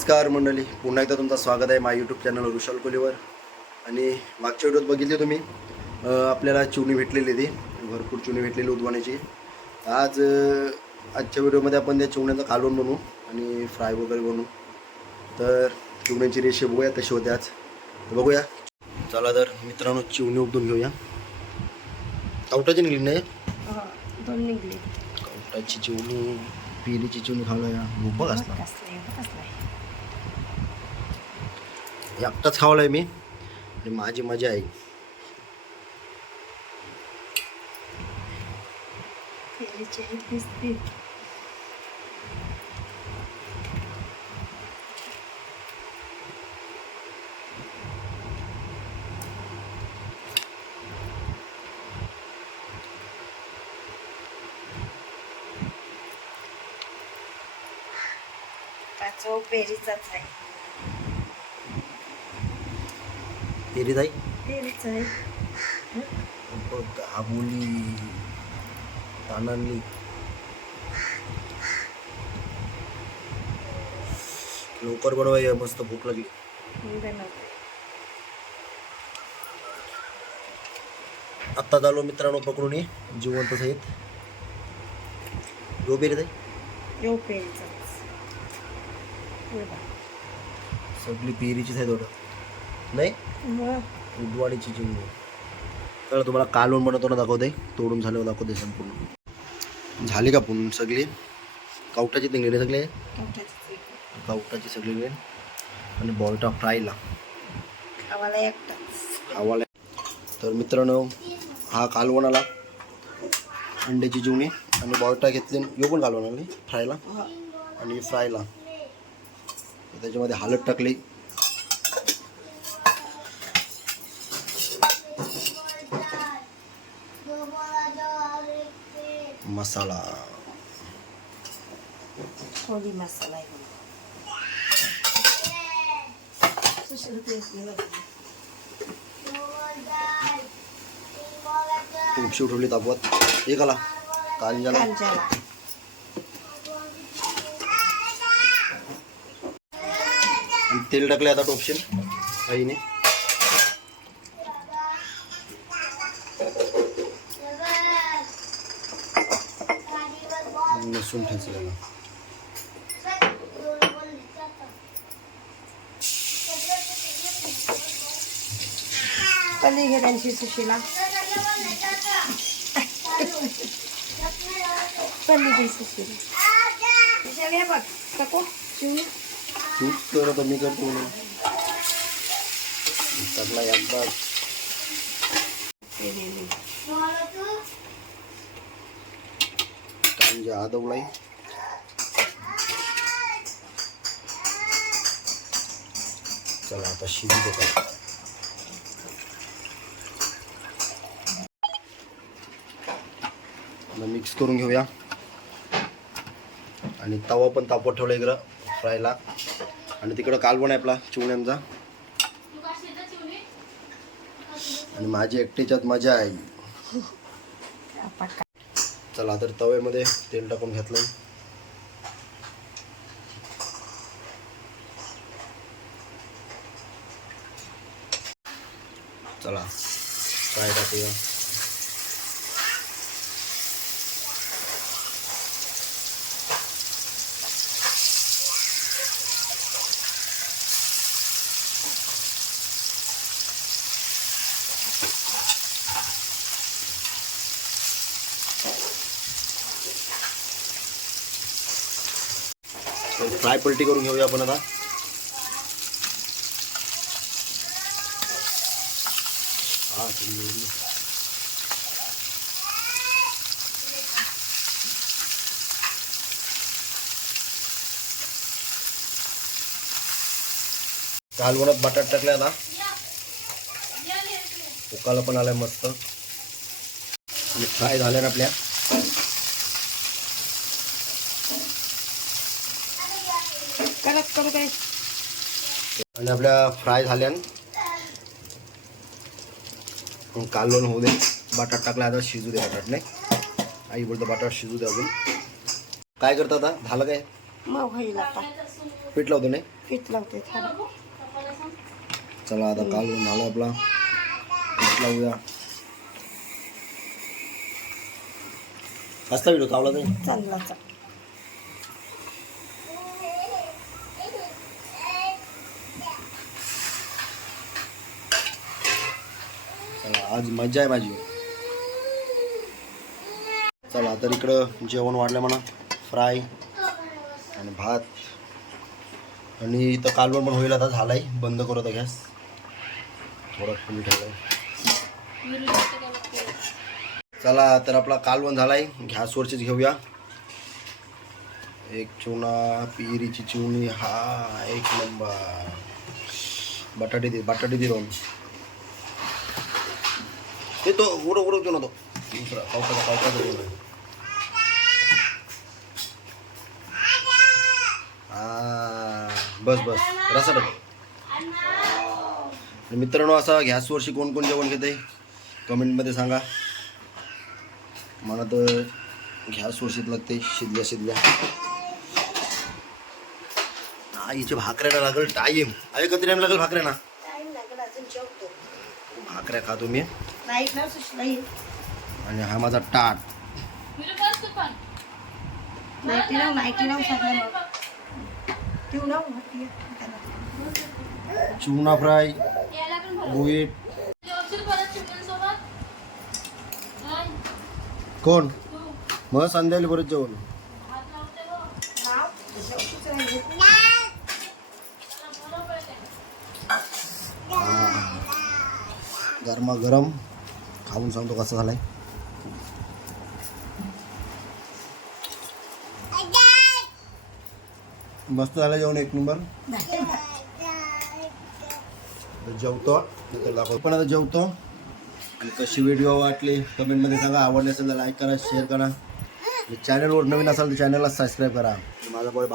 नमस्कार मंडळी. पुन्हा एकदा तुमचं स्वागत आहे माझ्या यूट्यूब चॅनल वृषाल कोलीवर. आणि मागच्या व्हिडिओत बघितले तुम्ही आपल्याला चिवणी भेटलेली ती भरपूर चिवणी भेटलेली उद्वानाची. आज आजच्या व्हिडिओमध्ये आपण त्या चिवण्याचं कालवण बनवू आणि फ्राय वगैरे बनवू. तर चिवण्याची रेषे बघूया कशी होते आज. तर बघूया. चला तर मित्रांनो चिवणी उबदून घेऊया. कावटाची निघली नाही? हा, निघले. कावटाची चिवणी पिरीची चिवणी खावला भूक असणार कसलाय कसलाय एकटाच खावलाय मी. आणि माझी मजा आहे. फेरीचे काचो पेरीचाच आहे. पेरीच आहे आबोली पानांनी लवकर बनवाय मस्त भूक लागली आत्ता झालो मित्रांनो पकडून ये, जिवंत सहित जो पेरी ताई यो पेरीचाच सगळी पेरीचीच आहे थोडं नाही? उडवाडीची चिमणी तर तुम्हाला कालवण बनवताना दाखवते तोडून झाल्यावर दाखवते संपूर्ण. झाली का पुन्हा सगळी? कावटाची तिंगडी सगळे? कावटाची सगळी आणि बॉल्टा फ्रायला हवाला तर मित्रांनो हा कालवण आला अंड्याची चिवणी आणि बॉल्टा घेतली. यो पण कालवण आली फ्रायला? आणि फ्रायला. त्याच्यामध्ये हळद टाकली. मसाला कोळी मसाला तुमची उठवली तापवत. एक आला कांजाला. तेल टाकले आता टोपशील. आईने. लसूण ठेचलेला पल्ली घे त्यांची सुशीला पल्ली घे सुशीला सुशीला हे बघ काकू चिवणी तूच कर तर मी करतो म्हणून टाकला एकदा केलेली आदवलाय चला आता शिजू देतात मिक्स करून घेऊया. आणि तवा पण तापवत ठेवला इकडं फ्रायला आणि तिकडं कालवण आहे आपला चिवण्यांचा. आणि माझी एकटीच्यात मजा आहे. चला तर तव्यामध्ये तेल टाकून घेतलं. चला. काय टाकूया? फ्राय पलटी करून घेऊया आपण आता. कालवणात बटाट टाकल्या आता. उकाला पण आलाय मस्त. आणि फ्राय झाल्या ना आपल्या. कडक करू काय? आणि आपल्या फ्राय झाल्या मग कालवण होऊ दे. बटाट टाकला आता शिजू दे बटाट नाही आई बोलतो बटाट शिजू दे अजून. काय करता आता? झालं काय? आता. पीठ लावतो नाही? पीठ लावते. चला आता कालवून झालं आपला. पीठ लावूया. कसला व्हिडिओ कावला नाही चांगला आज मजा आहे माझी चला तर इकडं जेवण वाढलं म्हणा. फ्राय आणि भात. आणि इथं कालवण पण होईल आता झालाय. बंद करू आता गॅस. थोडं कमी ठेवलाय. चला तर आपला कालवण झालाय. गॅसवरचीच घेऊया. एक चुना पिरीची चिवणी हा एक नंबर. बटाटे दे बटाटे दे दोन ते तो उडव उडवतो ना तो दुसरा पावसाचा पावसाचा उडव. हा बस बस. रसा टाक मित्रांनो असा गॅसवरशी कोण कोण जेवण घेते कमेंटमध्ये सांगा. मला तर गॅसवरशीच लागते शिजल्या शिजल्या. आईच्या भाकऱ्याला लागेल टाईम. आई कधी टाईम लागेल भाकऱ्यांना टाइम लागेल अजून जेवतो भाकऱ्या खातो मी. आणि हा माझा टाट. चुना फ्राय बुईट. कोण? मग संध्याकाळी परत जेवण. गरमा गरम खाऊन सांगतो कसं झालंय. मस्त झालं जेवण एक नंबर. जेवतो. दाखवतो. पण आता जेवतो. आणि कशी व्हिडिओ वाटली कमेंटमध्ये सांगा. आवडली असेल तर लाईक करा शेअर करा. चॅनलवर नवीन असाल तर चॅनलला सबस्क्राईब करा. माझा बॉय